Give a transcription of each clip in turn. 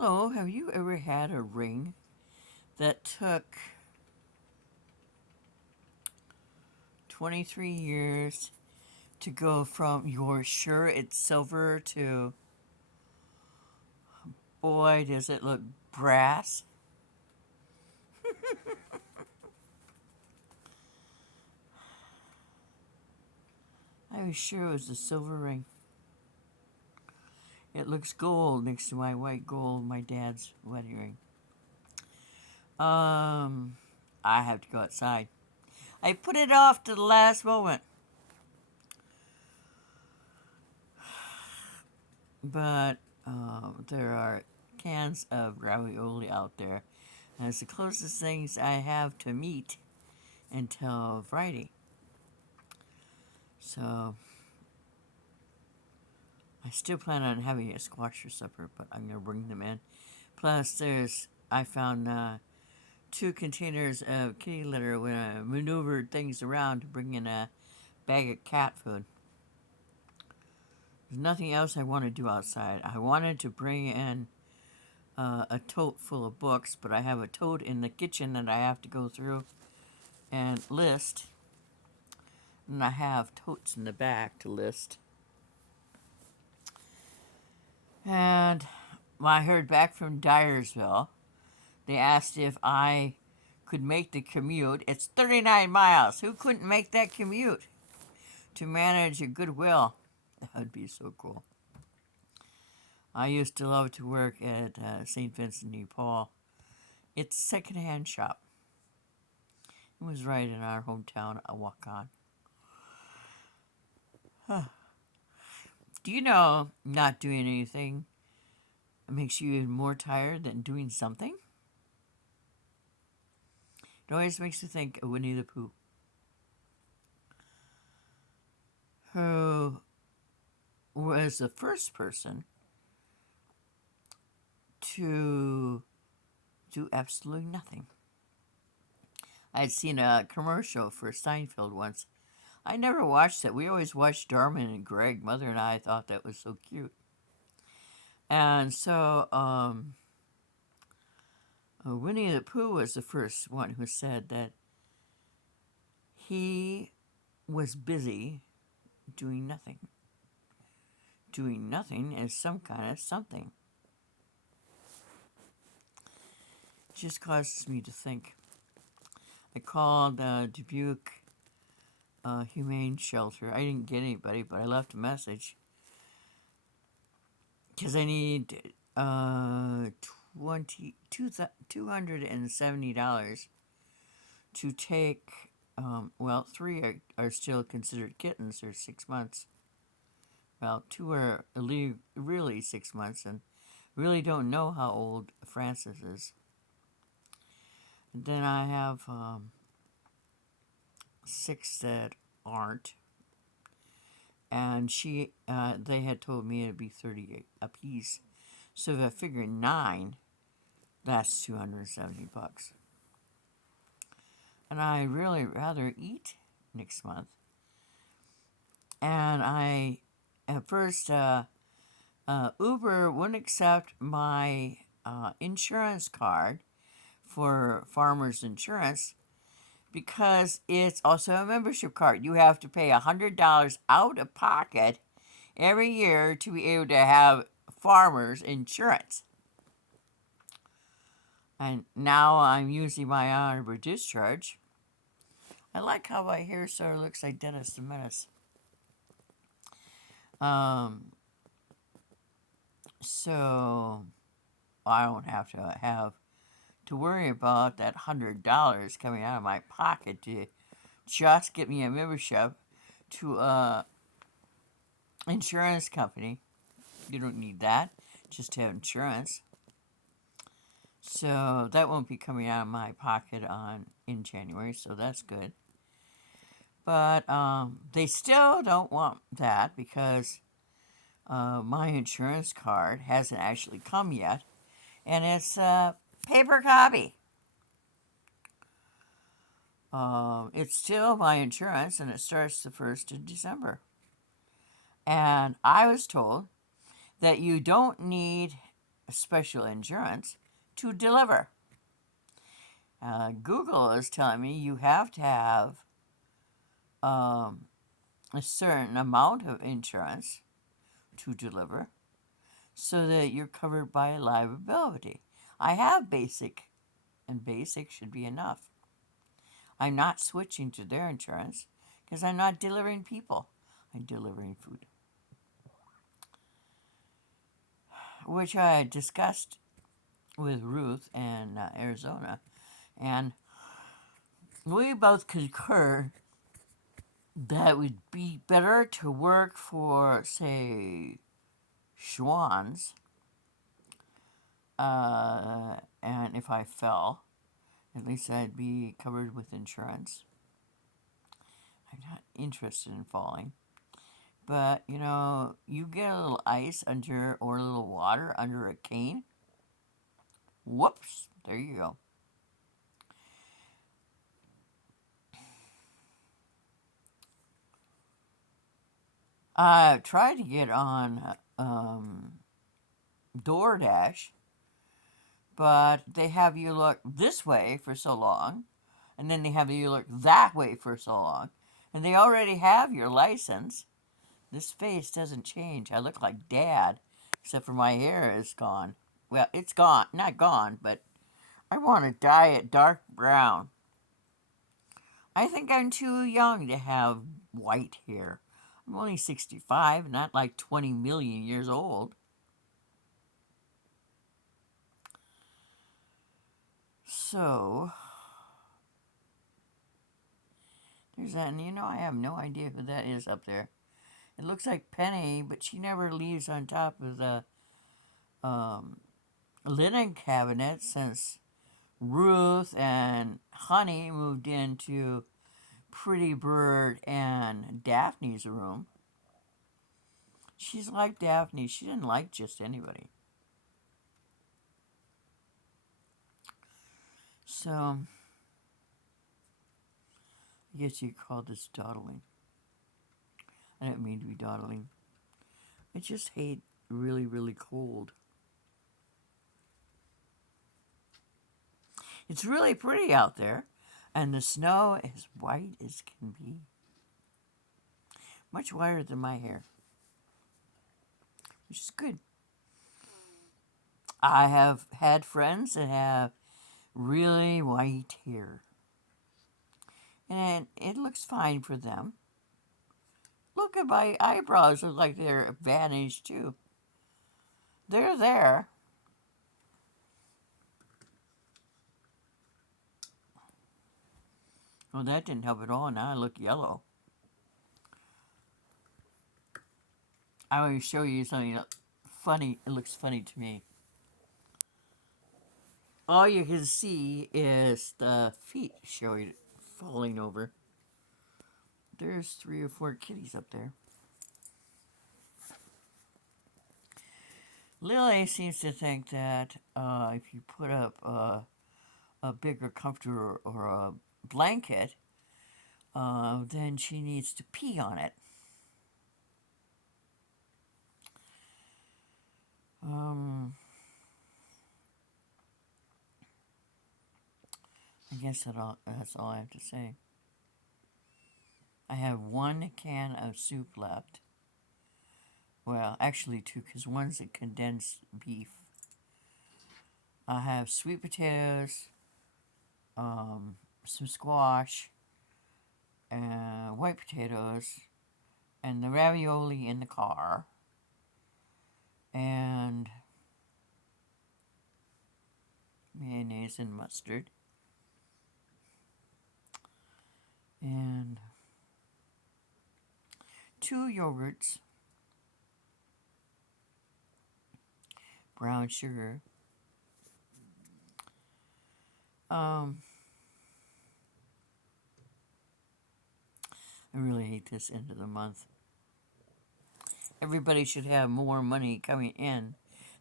Hello, have you ever had a ring that took 23 years to go from you're sure it's silver to boy, does it look brass? I was sure it was a silver ring. It looks gold next to my white gold, my dad's wedding ring. I have to go outside. I put it off to the last moment. But there are cans of ravioli out there. And it's the closest things I have to meat until Friday. So I still plan on having a squash for supper, but I'm gonna bring them in. Plus, I found 2 containers of kitty litter when I maneuvered things around to bring in a bag of cat food. There's nothing else I want to do outside. I wanted to bring in a tote full of books, but I have a tote in the kitchen that I have to go through and list. And I have totes in the back to list. And I heard back from Dyersville. They asked if I could make the commute. It's 39 miles. Who couldn't make that commute to manage a Goodwill? That would be so cool. I used to love to work at St. Vincent de Paul. It's a secondhand shop. It was right in our hometown, Awakan. Huh. Do you know not doing anything makes you even more tired than doing something? It always makes you think of Winnie the Pooh, who was the first person to do absolutely nothing. I had seen a commercial for Seinfeld once. I never watched it. We always watched Darman and Greg. Mother and I thought that was so cute. And so Winnie the Pooh was the first one who said that he was busy doing nothing. Doing nothing is some kind of something. It just causes me to think. I called Dubuque Humane Shelter. I didn't get anybody, but I left a message because I need $270 to take. Well, 3 are still considered kittens. They're 6 months. Well, 2 are really 6 months, and really don't know how old Francis is. And then I have 6 that aren't, and they had told me it'd be 38 a piece. So if I figure 9, that's $270. And I really rather eat next month. And I at first Uber wouldn't accept my insurance card for Farmers Insurance because it's also a membership card. You have to pay $100 out of pocket every year to be able to have Farmers Insurance. And now I'm using my honorable discharge. I like how my hair sort of looks like Dennis the Menace. So I don't have to worry about that $100 coming out of my pocket to just get me a membership to a insurance company. You don't need that just to have insurance. So that won't be coming out of my pocket in January, so that's good. But they still don't want that because my insurance card hasn't actually come yet, and it's a paper copy. It's still my insurance, and it starts the 1st of December. And I was told that you don't need special insurance to deliver. Google is telling me you have to have um, a certain amount of insurance to deliver so that you're covered by liability. I have basic, and basic should be enough. I'm not switching to their insurance because I'm not delivering people. I'm delivering food, which I discussed with Ruth in Arizona, and we both concur that it would be better to work for, say, Schwann's, and if I fell, at least I'd be covered with insurance. I'm not interested in falling. But, you get a little ice under, or a little water under a cane. Whoops, there you go. I tried to get on DoorDash, but they have you look this way for so long, and then they have you look that way for so long, and they already have your license. This face doesn't change. I look like Dad, except for my hair is gone. Well, it's gone. Not gone, but I want to dye it dark brown. I think I'm too young to have white hair. I'm only 65, not like 20 million years old. So, there's that. And I have no idea who that is up there. It looks like Penny, but she never leaves on top of the um, linen cabinet since Ruth and Honey moved into Pretty Bird and Daphne's room. She's like Daphne. She didn't like just anybody. So, I guess you call this dawdling. I didn't mean to be dawdling. I just hate really, really cold. It's really pretty out there, and the snow is white as can be. Much whiter than my hair, which is good. I have had friends that have really white hair, and it looks fine for them. Look at my eyebrows, look like they're vanished too. They're there. Well, that didn't help at all. Now I look yellow. I want to show you something funny. It looks funny to me. All you can see is the feet showing, falling over. There's 3 or 4 kitties up there. Lily seems to think that if you put up a bigger comforter or a blanket, then she needs to pee on it. I guess that's all I have to say. I have 1 can of soup left. Well, actually 2, because one's a condensed beef. I have sweet potatoes, some squash, and white potatoes, and the ravioli in the car, and mayonnaise and mustard, and 2 yogurts, brown sugar. I really hate this end of the month. Everybody should have more money coming in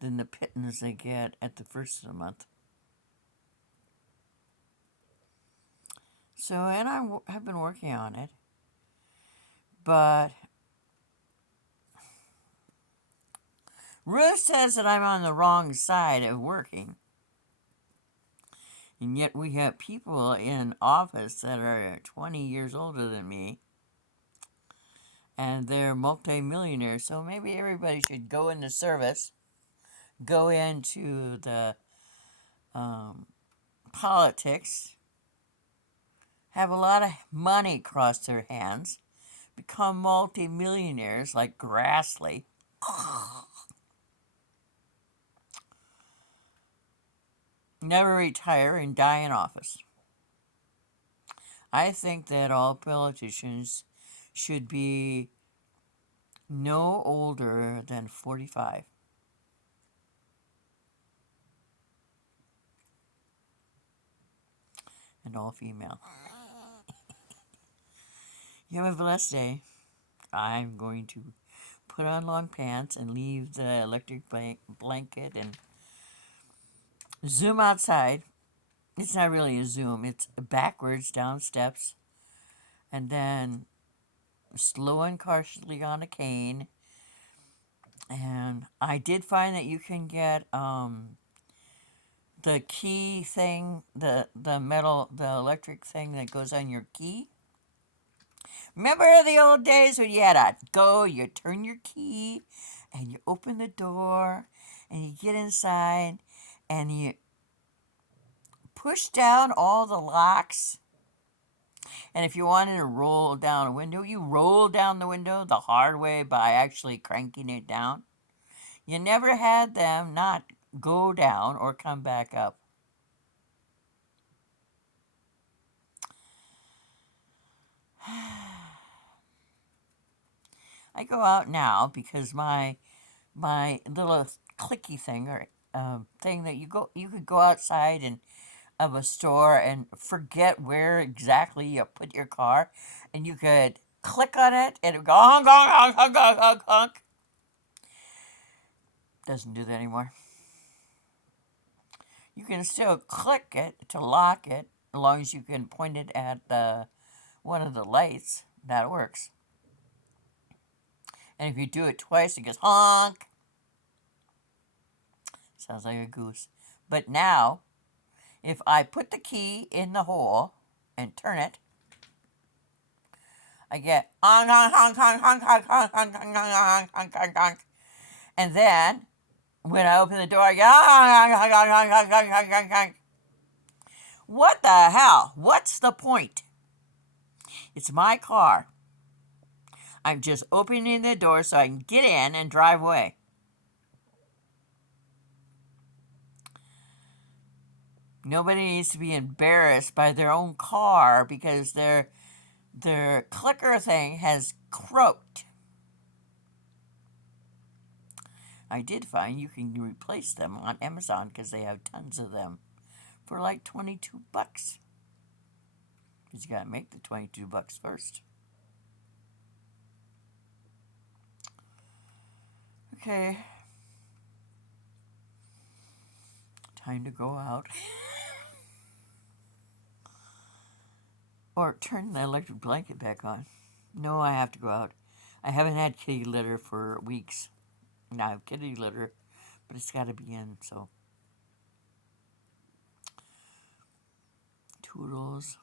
than the pittance they get at the first of the month. So, and I have been working on it, but Ruth says that I'm on the wrong side of working. And yet we have people in office that are 20 years older than me. And they're multimillionaires. So maybe everybody should go into service, go into the politics, have a lot of money cross their hands, become multimillionaires like Grassley. Never retire and die in office. I think that all politicians should be no older than 45. And all female. You have a blessed day. I'm going to put on long pants and leave the electric blanket and zoom outside. It's not really a zoom, it's backwards down steps and then slow and cautiously on a cane. And I did find that you can get the key thing, the electric thing that goes on your key. Remember the old days when you had to go, you turn your key, and you open the door, and you get inside, and you push down all the locks. And if you wanted to roll down a window, you roll down the window the hard way by actually cranking it down. You never had them not go down or come back up. I go out now because my little clicky thing or thing that you could go outside and of a store and forget where exactly you put your car, and you could click on it and it would go honk honk honk honk honk honk honk. Doesn't do that anymore. You can still click it to lock it as long as you can point it at one of the lights. That works. And if you do it twice, it goes honk. Sounds like a goose. But now, if I put the key in the hole and turn it, I get honk honk honk honk honk honk honk honk honk honk honk honk honk. And then when I open the door, I get honk honk honk honk honk honk honk honk honk. What the hell? What's the point? It's my car. I'm just opening the door so I can get in and drive away. Nobody needs to be embarrassed by their own car because their clicker thing has croaked. I did find you can replace them on Amazon because they have tons of them for like $22. Because you got to make the $22 first. Okay. Time to go out. Or turn the electric blanket back on. No, I have to go out. I haven't had kitty litter for weeks. Now I have kitty litter, but it's got to be in, so. Toodles.